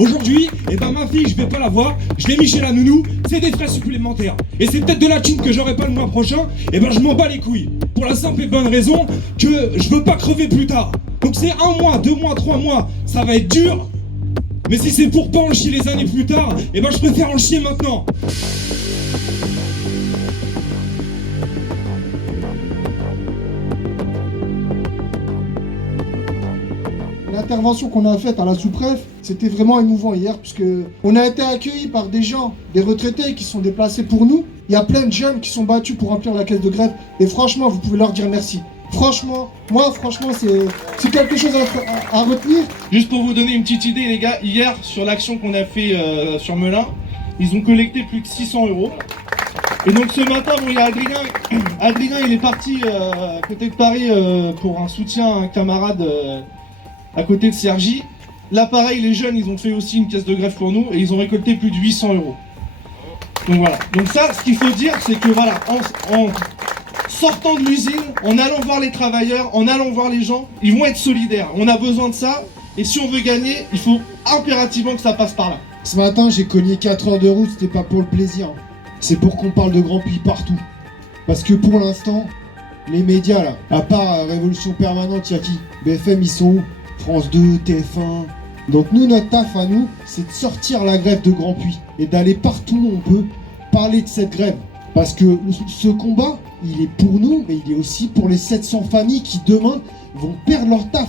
Aujourd'hui, eh ben ma fille, je vais pas la voir, je l'ai mis chez la nounou, c'est des frais supplémentaires. Et c'est peut-être de la thune que j'aurai pas le mois prochain, eh ben je m'en bats les couilles. Pour la simple et bonne raison que je veux pas crever plus tard. Donc c'est 1 mois, 2 mois, 3 mois, ça va être dur. Mais si c'est pour pas en chier les années plus tard, eh ben je préfère en chier maintenant. L'intervention qu'on a faite à la sous-préf, c'était vraiment émouvant hier, puisque on a été accueillis par des gens, des retraités qui sont déplacés pour nous. Il y a plein de jeunes qui sont battus pour remplir la caisse de grève, et franchement, vous pouvez leur dire merci. Franchement, c'est quelque chose à retenir. Juste pour vous donner une petite idée, les gars, hier, sur l'action qu'on a fait sur Melun, ils ont collecté plus de 600 €. Et donc ce matin, bon, il y a Adrien. Adrien, il est parti à côté de Paris pour un soutien à un camarade à côté de Cergy. Là, pareil, les jeunes, ils ont fait aussi une caisse de grève pour nous et ils ont récolté plus de 800 €. Donc voilà. Donc ça, ce qu'il faut dire, c'est que voilà, en sortant de l'usine, en allant voir les travailleurs, en allant voir les gens, ils vont être solidaires. On a besoin de ça. Et si on veut gagner, il faut impérativement que ça passe par là. Ce matin, j'ai cogné 4 heures de route, c'était pas pour le plaisir. C'est pour qu'on parle de Grand Puy partout. Parce que pour l'instant, les médias là, à part Révolution Permanente, il y a qui? BFM, ils sont où? France 2, TF1. Donc nous, notre taf à nous, c'est de sortir la grève de Grand Puy et d'aller partout où on peut parler de cette grève. Parce que ce combat, il est pour nous, mais il est aussi pour les 700 familles qui demain vont perdre leur taf.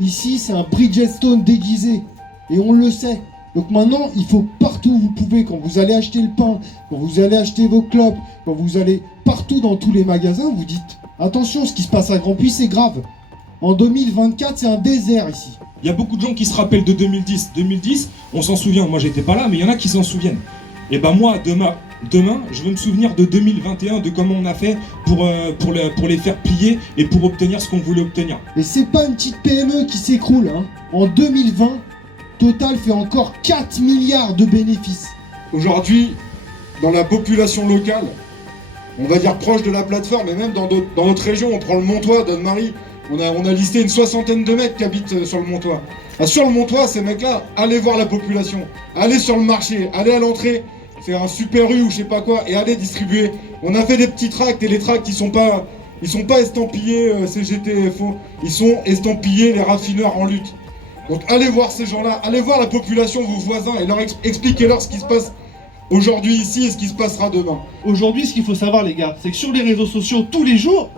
Ici, c'est un Bridgestone déguisé. Et on le sait. Donc maintenant, il faut partout où vous pouvez, quand vous allez acheter le pain, quand vous allez acheter vos clopes, quand vous allez partout dans tous les magasins, vous dites attention, ce qui se passe à Grand Puy, c'est grave. En 2024, c'est un désert ici. Il y a beaucoup de gens qui se rappellent de 2010. 2010, on s'en souvient, moi j'étais pas là, mais il y en a qui s'en souviennent. Et ben moi, demain, je veux me souvenir de 2021, de comment on a fait pour les faire plier et pour obtenir ce qu'on voulait obtenir. Et c'est pas une petite PME qui s'écroule, hein. En 2020, Total fait encore 4 milliards de bénéfices. Aujourd'hui, dans la population locale, on va dire proche de la plateforme, et même dans notre région, on prend le Montois, Donne-Marie, on a listé une 60aine de mecs qui habitent sur le Montois. Ah, sur le Montois, ces mecs-là, allez voir la population, allez sur le marché, allez à l'entrée, faire un Super U ou je sais pas quoi, et allez distribuer. On a fait des petits tracts, et les tracts, ils sont pas estampillés CGT-FO, ils sont estampillés les raffineurs en lutte. Donc allez voir ces gens-là, allez voir la population, vos voisins, et expliquez-leur ce qui se passe aujourd'hui ici et ce qui se passera demain. Aujourd'hui, ce qu'il faut savoir, les gars, c'est que sur les réseaux sociaux, tous les jours,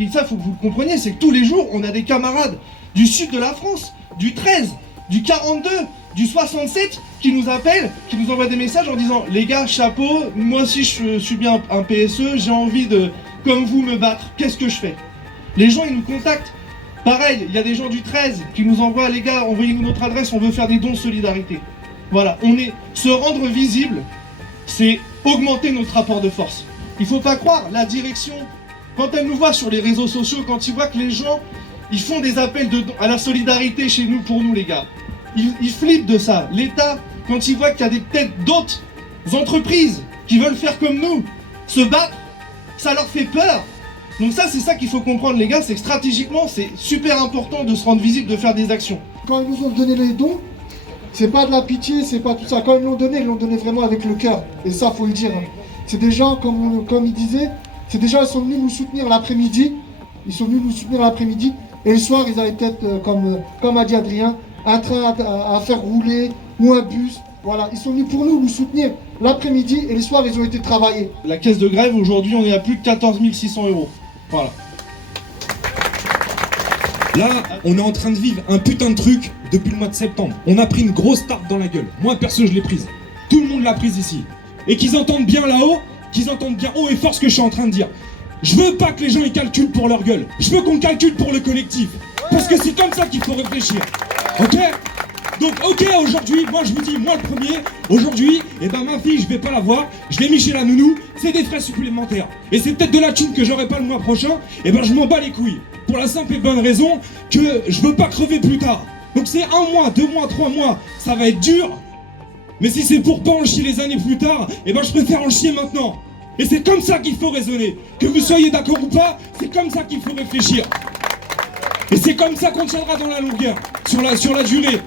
et ça, faut que vous le compreniez, c'est que tous les jours, on a des camarades du sud de la France, du 13, du 42, du 67, qui nous appellent, qui nous envoient des messages en disant « Les gars, chapeau, moi aussi je suis bien un PSE, j'ai envie de, comme vous, me battre, qu'est-ce que je fais ?» Les gens, ils nous contactent. Pareil, il y a des gens du 13 qui nous envoient « Les gars, envoyez-nous notre adresse, on veut faire des dons de solidarité. » Voilà, se rendre visible, c'est augmenter notre rapport de force. Il faut pas croire, la direction, quand elle nous voit sur les réseaux sociaux, quand ils voient que les gens, ils font des appels à la solidarité chez nous, pour nous les gars, ils flippent de ça. L'État, quand il voit qu'il y a peut-être d'autres entreprises qui veulent faire comme nous, se battre, ça leur fait peur. Donc ça, c'est ça qu'il faut comprendre les gars, c'est que stratégiquement, c'est super important de se rendre visible, de faire des actions. Quand ils nous ont donné les dons, c'est pas de la pitié, c'est pas tout ça. Quand ils l'ont donné vraiment avec le cœur. Et ça, faut le dire. Hein. C'est des gens, comme ils disaient, c'est des gens, ils sont venus nous soutenir l'après-midi. Et le soir, ils avaient peut-être, comme a dit Adrien, un train à faire rouler ou un bus. Voilà, ils sont venus pour nous soutenir l'après-midi et le soir, ils ont été travailler. La caisse de grève, aujourd'hui, on est à plus de 14 600 €. Voilà. Là, on est en train de vivre un putain de truc depuis le mois de septembre. On a pris une grosse tarte dans la gueule. Moi, perso, je l'ai prise. Tout le monde l'a prise ici. Et qu'ils entendent bien là-haut, qu'ils entendent bien haut et fort ce que je suis en train de dire. Je veux pas que les gens ils calculent pour leur gueule. Je veux qu'on calcule pour le collectif. Parce que c'est comme ça qu'il faut réfléchir. Ok ? Donc ok, aujourd'hui, moi je vous dis, moi le premier, aujourd'hui, eh ben ma fille, je vais pas la voir, je l'ai mis chez la nounou, c'est des frais supplémentaires. Et c'est peut-être de la thune que j'aurai pas le mois prochain, eh ben je m'en bats les couilles. Pour la simple et bonne raison que je veux pas crever plus tard. Donc c'est 1 mois, 2 mois, 3 mois, ça va être dur. Mais si c'est pour pas en chier les années plus tard, eh ben je préfère en chier maintenant. Et c'est comme ça qu'il faut raisonner. Que vous soyez d'accord ou pas, c'est comme ça qu'il faut réfléchir. Et c'est comme ça qu'on tiendra dans la longueur, sur la durée.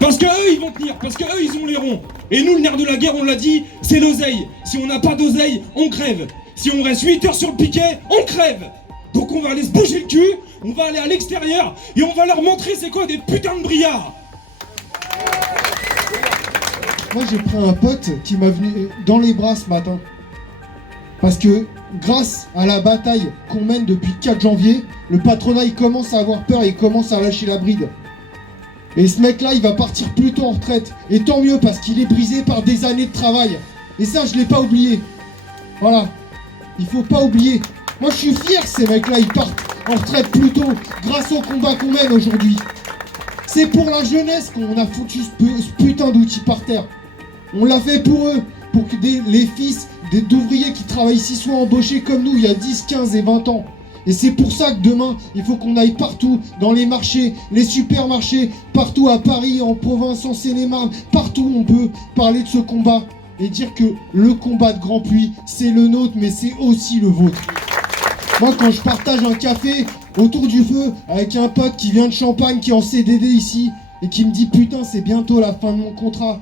Parce que eux ils vont tenir, parce que eux ils ont les ronds. Et nous le nerf de la guerre, on l'a dit, c'est l'oseille. Si on n'a pas d'oseille, on crève. Si on reste 8 heures sur le piquet, on crève. Donc on va aller se bouger le cul, on va aller à l'extérieur et on va leur montrer c'est quoi des putains de brillards. Moi j'ai pris un pote qui m'a venu dans les bras ce matin. Parce que grâce à la bataille qu'on mène depuis le 4 janvier, le patronat il commence à avoir peur et il commence à lâcher la bride. Et ce mec là il va partir plus tôt en retraite. Et tant mieux parce qu'il est brisé par des années de travail. Et ça je l'ai pas oublié. Voilà. Il faut pas oublier. Moi je suis fier que ces mecs là ils partent en retraite plus tôt grâce au combat qu'on mène aujourd'hui. C'est pour la jeunesse qu'on a foutu ce putain d'outil par terre. On l'a fait pour eux, pour que les fils d'ouvriers qui travaillent ici soient embauchés comme nous il y a 10, 15 et 20 ans. Et c'est pour ça que demain, il faut qu'on aille partout, dans les marchés, les supermarchés, partout à Paris, en province, en Seine-et-Marne, partout où on peut parler de ce combat et dire que le combat de Grand Puy, c'est le nôtre, mais c'est aussi le vôtre. Moi, quand je partage un café autour du feu avec un pote qui vient de Champagne, qui est en CDD ici, et qui me dit « Putain, c'est bientôt la fin de mon contrat »,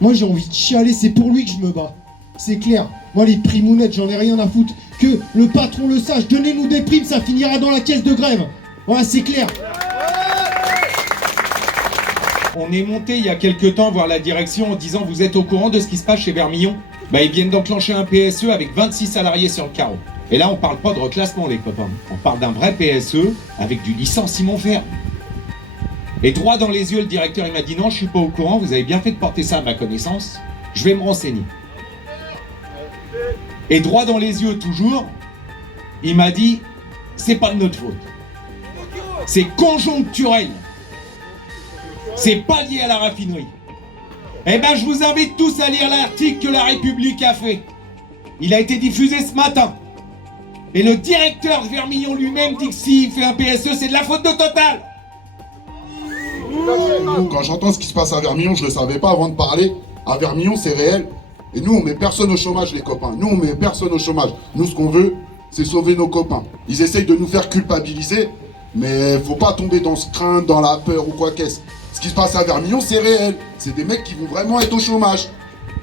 moi, j'ai envie de chialer, c'est pour lui que je me bats. C'est clair. Moi, les primounettes, j'en ai rien à foutre. Que le patron le sache, donnez-nous des primes, ça finira dans la caisse de grève. Voilà, c'est clair. On est monté il y a quelques temps voir la direction en disant « Vous êtes au courant de ce qui se passe chez Vermillon ?» Ils viennent d'enclencher un PSE avec 26 salariés sur le carreau. Et là, on parle pas de reclassement, les copains. On parle d'un vrai PSE avec du licenciement ferme. Et droit dans les yeux, le directeur, il m'a dit « Non, je suis pas au courant, vous avez bien fait de porter ça à ma connaissance. Je vais me renseigner. » Et droit dans les yeux, toujours, il m'a dit « C'est pas de notre faute. C'est conjoncturel. C'est pas lié à la raffinerie. » Eh ben, je vous invite tous à lire l'article que La République a fait. Il a été diffusé ce matin. Et le directeur de Vermillon lui-même dit que s'il fait un PSE, c'est de la faute de Total. Quand j'entends ce qui se passe à Vermillon, je ne le savais pas avant de parler. À Vermillon, c'est réel. Et nous, on met personne au chômage, les copains. Nous, on met personne au chômage. Nous, ce qu'on veut, c'est sauver nos copains. Ils essayent de nous faire culpabiliser, mais faut pas tomber dans ce crainte, dans la peur ou quoi qu'est-ce. Ce qui se passe à Vermillon, c'est réel. C'est des mecs qui vont vraiment être au chômage.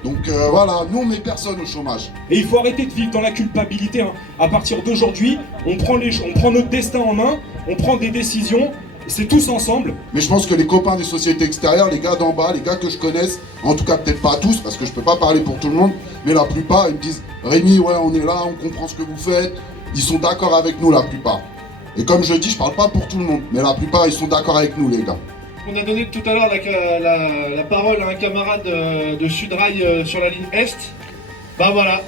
Donc voilà, nous, on met personne au chômage. Et il faut arrêter de vivre dans la culpabilité. Hein. À partir d'aujourd'hui, on prend notre destin en main, on prend des décisions. C'est tous ensemble. Mais je pense que les copains des sociétés extérieures, les gars d'en bas, les gars que je connaisse, en tout cas peut-être pas tous, parce que je peux pas parler pour tout le monde, mais la plupart, ils me disent « Rémi, ouais, on est là, on comprend ce que vous faites ». Ils sont d'accord avec nous, la plupart. Et comme je dis, je parle pas pour tout le monde, mais la plupart, ils sont d'accord avec nous, les gars. On a donné tout à l'heure la parole à un camarade de Sudrail sur la ligne Est. Bah voilà,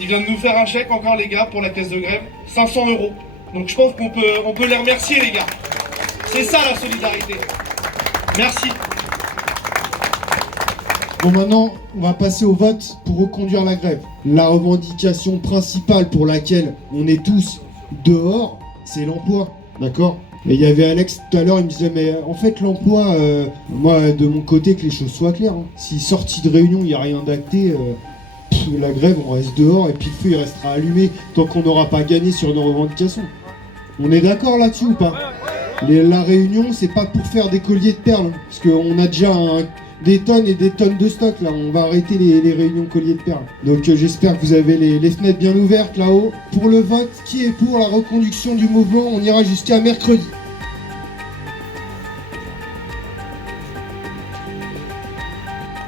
il vient de nous faire un chèque encore, les gars, pour la caisse de grève, 500 €. Donc je pense qu'on peut les remercier, les gars. C'est ça la solidarité. Merci. Bon, maintenant, on va passer au vote pour reconduire la grève. La revendication principale pour laquelle on est tous dehors, c'est l'emploi, d'accord ? Et il y avait Alex tout à l'heure, il me disait, mais en fait, l'emploi, moi, de mon côté, que les choses soient claires. Hein. Si sorti de réunion, il n'y a rien d'acté, la grève, on reste dehors, et puis le feu, il restera allumé tant qu'on n'aura pas gagné sur nos revendications. On est d'accord là-dessus ou pas ? La réunion, c'est pas pour faire des colliers de perles, hein, parce qu'on a déjà des tonnes et des tonnes de stock là, on va arrêter les réunions colliers de perles. Donc j'espère que vous avez les fenêtres bien ouvertes là-haut. Pour le vote, qui est pour la reconduction du mouvement, on ira jusqu'à mercredi.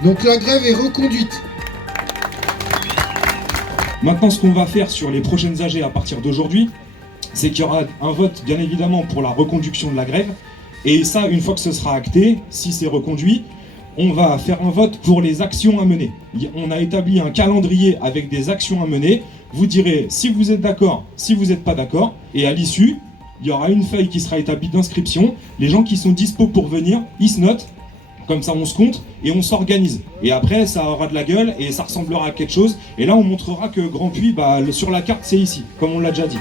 Donc la grève est reconduite. Maintenant, ce qu'on va faire sur les prochaines AG à partir d'aujourd'hui, c'est qu'il y aura un vote, bien évidemment, pour la reconduction de la grève. Et ça, une fois que ce sera acté, si c'est reconduit, on va faire un vote pour les actions à mener. On a établi un calendrier avec des actions à mener. Vous direz si vous êtes d'accord, si vous n'êtes pas d'accord. Et à l'issue, il y aura une feuille qui sera établie d'inscription. Les gens qui sont dispo pour venir, ils se notent. Comme ça, on se compte et on s'organise. Et après, ça aura de la gueule et ça ressemblera à quelque chose. Et là, on montrera que Grand Puy, sur la carte, c'est ici, comme on l'a déjà dit.